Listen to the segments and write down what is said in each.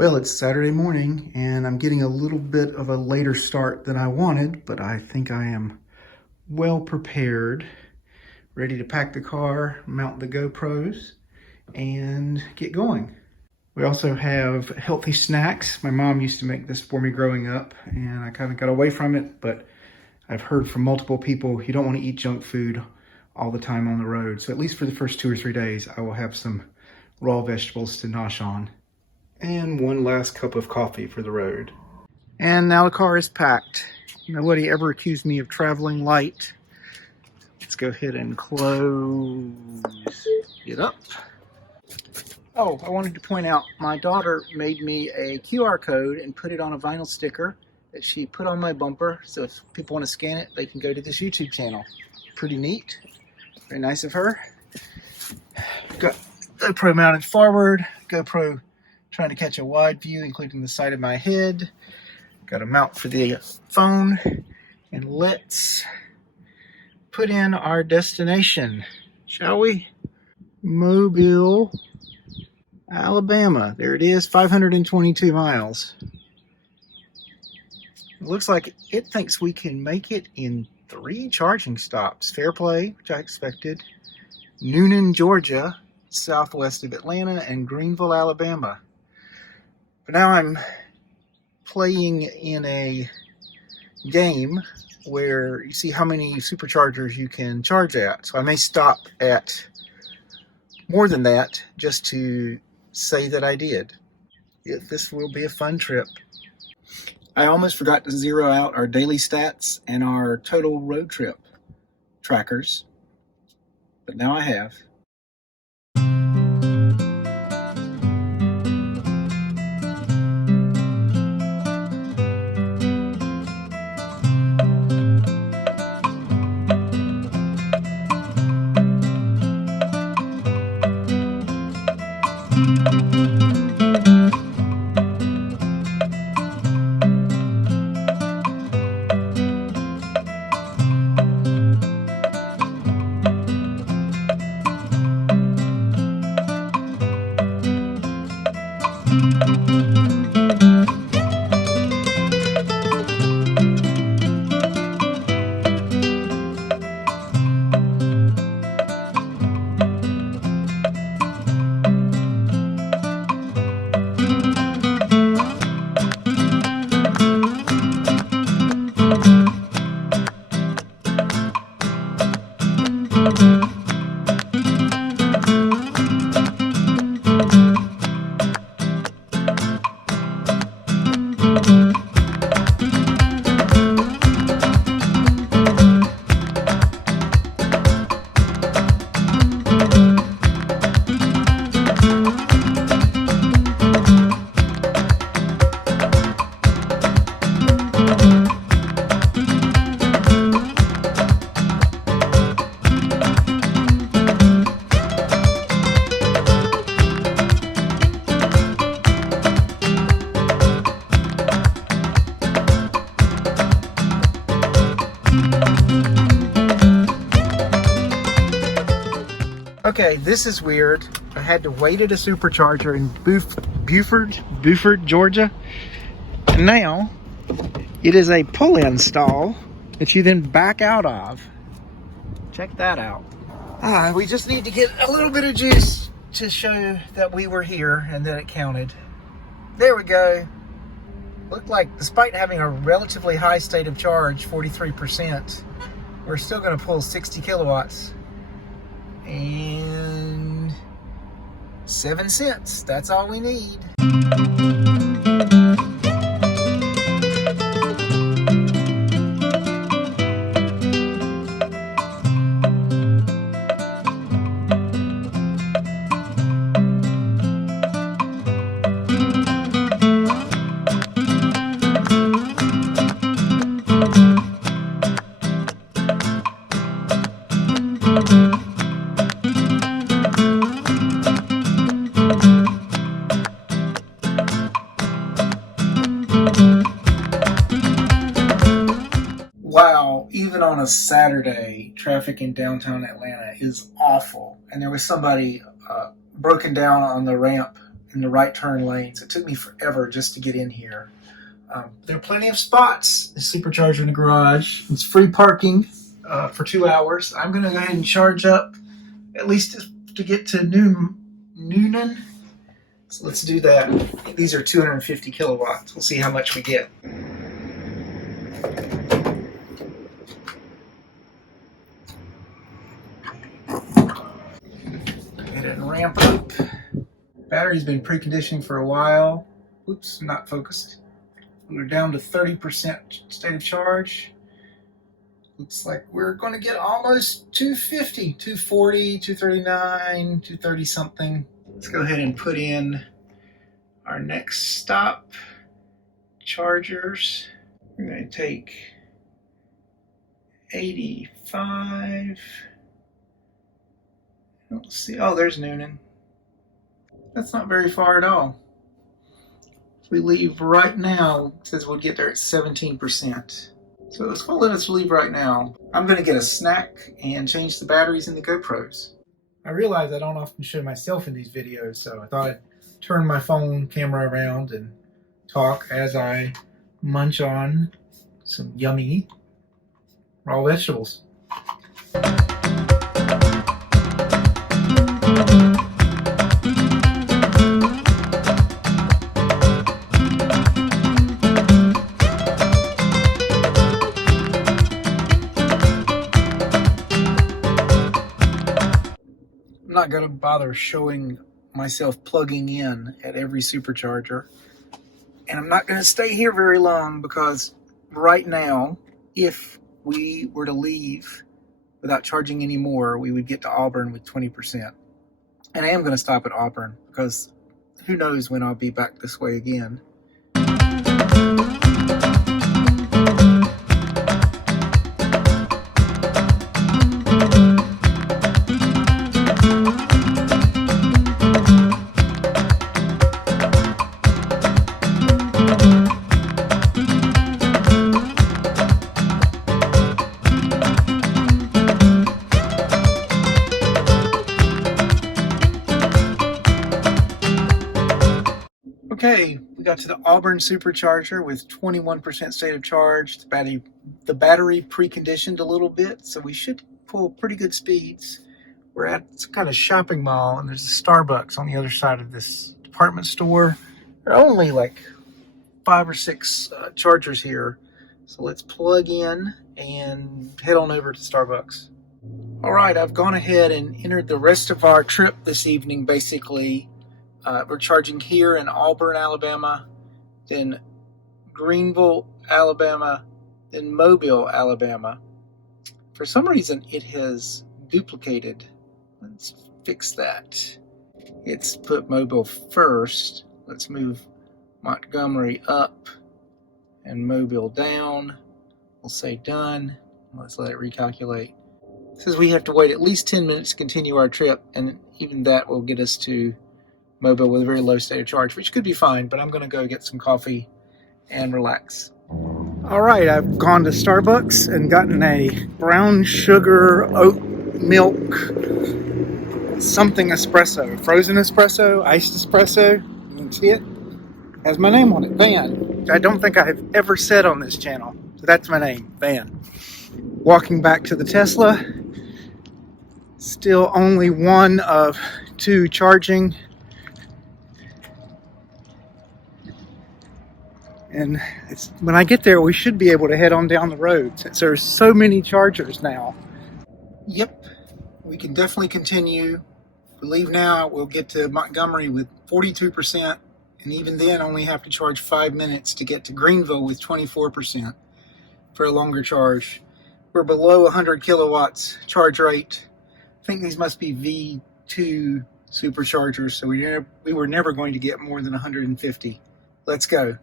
Well, it's Saturday morning and I'm getting a little bit of a later start than I wanted, but I think I am well prepared, ready to pack the car, mount the GoPros, and get going. We also have healthy snacks. My mom used to make this for me growing up and I kind of got away from it, but I've heard from multiple people you don't want to eat junk food all the time on the road. So at least for the first 2 or 3 days, I will have some raw vegetables to nosh on. And one last cup of coffee for the road. And now the car is packed. Nobody ever accused me of traveling light. Let's go ahead and close it up. Oh, I wanted to point out, my daughter made me a QR code and put it on a vinyl sticker that she put on my bumper. So if people want to scan it, they can go to this YouTube channel. Pretty neat. Very nice of her. Got GoPro mounted forward, GoPro trying to catch a wide view, including the side of my head. Got a mount for the phone. And let's put in our destination, shall we? Mobile, Alabama. There it is, 522 miles. It looks like it thinks we can make it in 3 charging stops. Fair play, which I expected. Newnan, Georgia, southwest of Atlanta, and Greenville, Alabama. But now I'm playing in a game where you see how many superchargers you can charge at. So I may stop at more than that just to say that I did. This will be a fun trip. I almost forgot to zero out our daily stats and our total road trip trackers, but now I have. Okay, this is weird. I had to wait at a supercharger in Buford, Georgia. And now it is a pull-in stall that you then back out of. Check that out. We just need to get a little bit of juice to show that we were here and that it counted. There we go. Looked like, despite having a relatively high state of charge, 43%, we're still going to pull 60 kilowatts. And 7 cents. That's all we need. Wow, even on a Saturday, traffic in downtown Atlanta is awful. And there was somebody broken down on the ramp in the right turn lanes. It took me forever just to get in here. There are plenty of spots. The Supercharger in the garage. It's free parking for 2 hours. I'm going to go ahead and charge up at least to get to Newnan. So let's do that. These are 250 kilowatts. We'll see how much we get. Get it and ramp up. Battery's been preconditioning for a while. Oops, not focused. We're down to 30% state of charge. Looks like we're going to get almost 250, 240, 239, 230 something. Let's go ahead and put in our next stop, Chargers. We're going to take 85. Let's see. Oh, there's Newnan. That's not very far at all. If we leave right now, it says we'll get there at 17%. So it's going to let us leave right now. I'm going to get a snack and change the batteries in the GoPros. I realize I don't often show myself in these videos, so I thought I'd turn my phone camera around and talk as I munch on some yummy raw vegetables. I'm not going to bother showing myself plugging in at every supercharger, and I'm not going to stay here very long because right now, if we were to leave without charging any more, we would get to Auburn with 20%. And I am going to stop at Auburn because who knows when I'll be back this way again. Okay, we got to the Auburn Supercharger with 21% state of charge. The battery preconditioned a little bit, so we should pull pretty good speeds. We're at some kind of shopping mall, and there's a Starbucks on the other side of this department store. There are only like 5 or 6 chargers here, so let's plug in and head on over to Starbucks. All right, I've gone ahead and entered the rest of our trip this evening, basically. We're charging here in Auburn, Alabama, then Greenville, Alabama, then Mobile, Alabama. For some reason, it has duplicated. Let's fix that. It's put Mobile first. Let's move Montgomery up and Mobile down. We'll say done. Let's let it recalculate. It says we have to wait at least 10 minutes to continue our trip, and even that will get us to Mobile with a very low state of charge, which could be fine, but I'm going to go get some coffee and relax. All right, I've gone to Starbucks and gotten a brown sugar oat milk something espresso, frozen espresso, iced espresso. You can see it. Has my name on it, Van. I don't think I have ever said on this channel. So that's my name, Van. Walking back to the Tesla. Still only one of 2 charging. And when I get there, we should be able to head on down the road since there's so many chargers now. Yep, we can definitely continue. If we leave now, we'll get to Montgomery with 42%, and even then only have to charge 5 minutes to get to Greenville with 24% for a longer charge. We're below 100 kilowatts charge rate. I think these must be V2 superchargers, so we were never going to get more than 150. Let's go.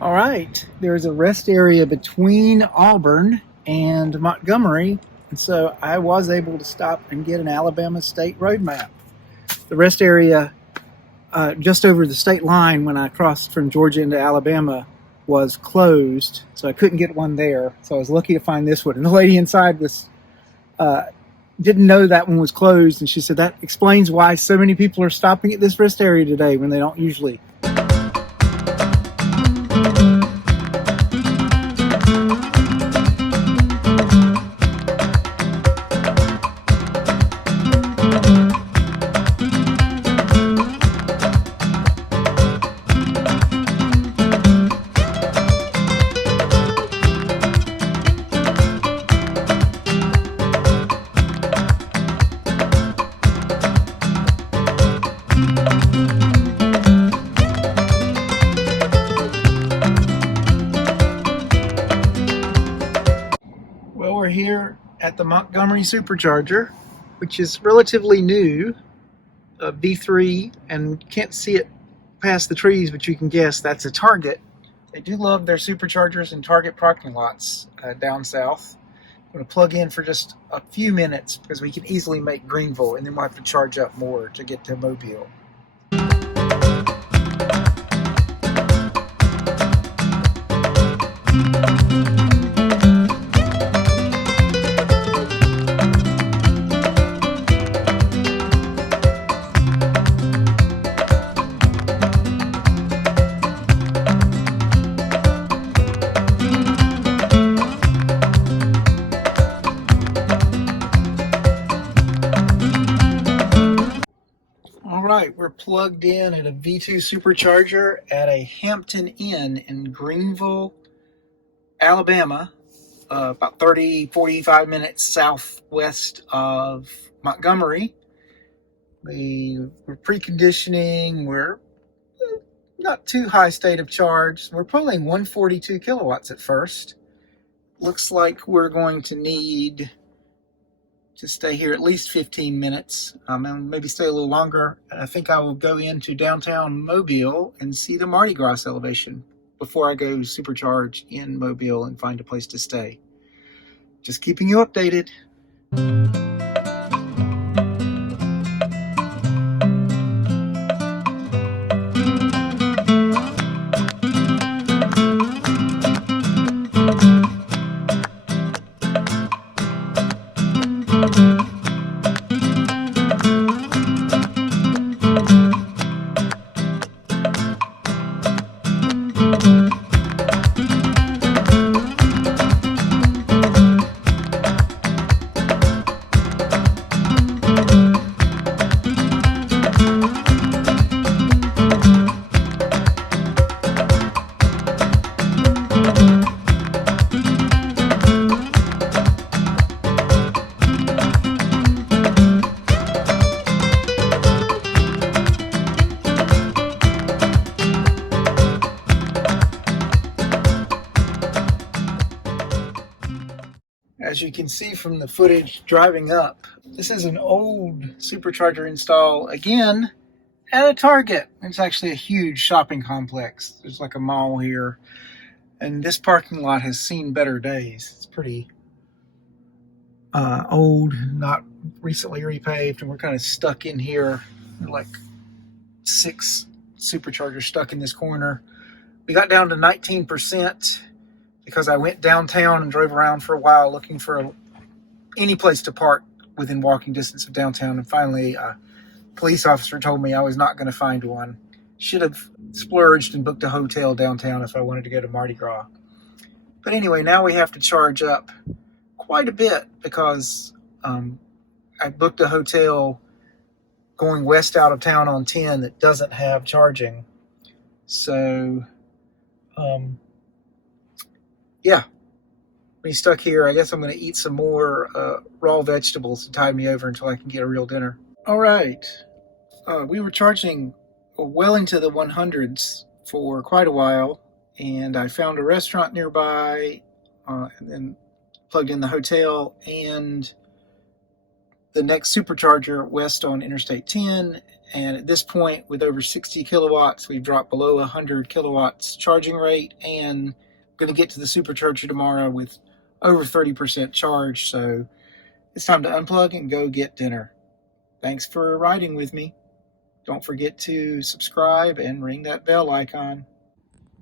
All right, there's a rest area between Auburn and Montgomery, and so I was able to stop and get an Alabama state road map. The rest area just over the state line when I crossed from Georgia into Alabama was closed, so I couldn't get one there. So I was lucky to find this one. And the lady inside was didn't know that one was closed, and she said that explains why so many people are stopping at this rest area today when they don't usually. Well, we're here at the Montgomery Supercharger, which is relatively new, V3, and can't see it past the trees, but you can guess that's a Target. They do love their Superchargers in Target parking lots down south. I'm going to plug in for just a few minutes because we can easily make Greenville, and then we'll have to charge up more to get to Mobile. We're plugged in at a V2 Supercharger at a Hampton Inn in Greenville, Alabama, about 45 minutes southwest of Montgomery. We're preconditioning. We're not too high state of charge. We're pulling 142 kilowatts at first. Looks like we're going to need to stay here at least 15 minutes, and maybe stay a little longer. And I think I will go into downtown Mobile and see the Mardi Gras elevation before I go supercharge in Mobile and find a place to stay. Just keeping you updated. As you can see from the footage driving up, this is an old supercharger install, again, at a Target. It's actually a huge shopping complex. There's like a mall here. And this parking lot has seen better days. It's pretty old, not recently repaved, and we're kind of stuck in here. There are like 6 superchargers stuck in this corner. We got down to 19%. Because I went downtown and drove around for a while looking for any place to park within walking distance of downtown. And finally, a police officer told me I was not going to find one. Should have splurged and booked a hotel downtown if I wanted to go to Mardi Gras. But anyway, now we have to charge up quite a bit because I booked a hotel going west out of town on 10 that doesn't have charging. So, yeah, be stuck here. I guess I'm going to eat some more raw vegetables to tide me over until I can get a real dinner. All right. We were charging well into the 100s for quite a while, and I found a restaurant nearby, and then plugged in the hotel and the next supercharger west on Interstate 10. And at this point, with over 60 kilowatts, we've dropped below 100 kilowatts charging rate, and going to get to the supercharger tomorrow with over 30% charge. So it's time to unplug and go get dinner. Thanks for riding with me. Don't forget to subscribe and ring that bell icon.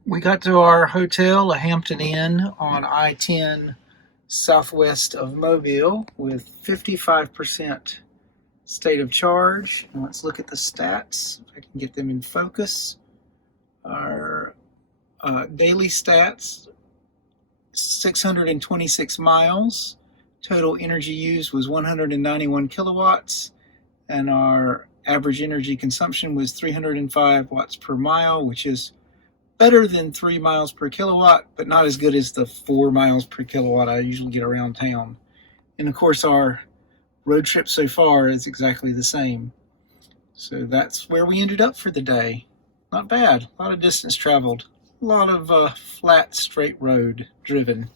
We got to our hotel, a Hampton Inn on I-10 southwest of Mobile with 55% state of charge. Now let's look at the stats. If I can get them in focus. Our daily stats, 626 miles. Total energy used was 191 kilowatts. And our average energy consumption was 305 watts per mile, which is better than 3 miles per kilowatt, but not as good as the 4 miles per kilowatt I usually get around town. And of course, our road trip so far is exactly the same. So that's where we ended up for the day. Not bad. A lot of distance traveled. A lot of flat, straight road driven.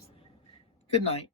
Good night.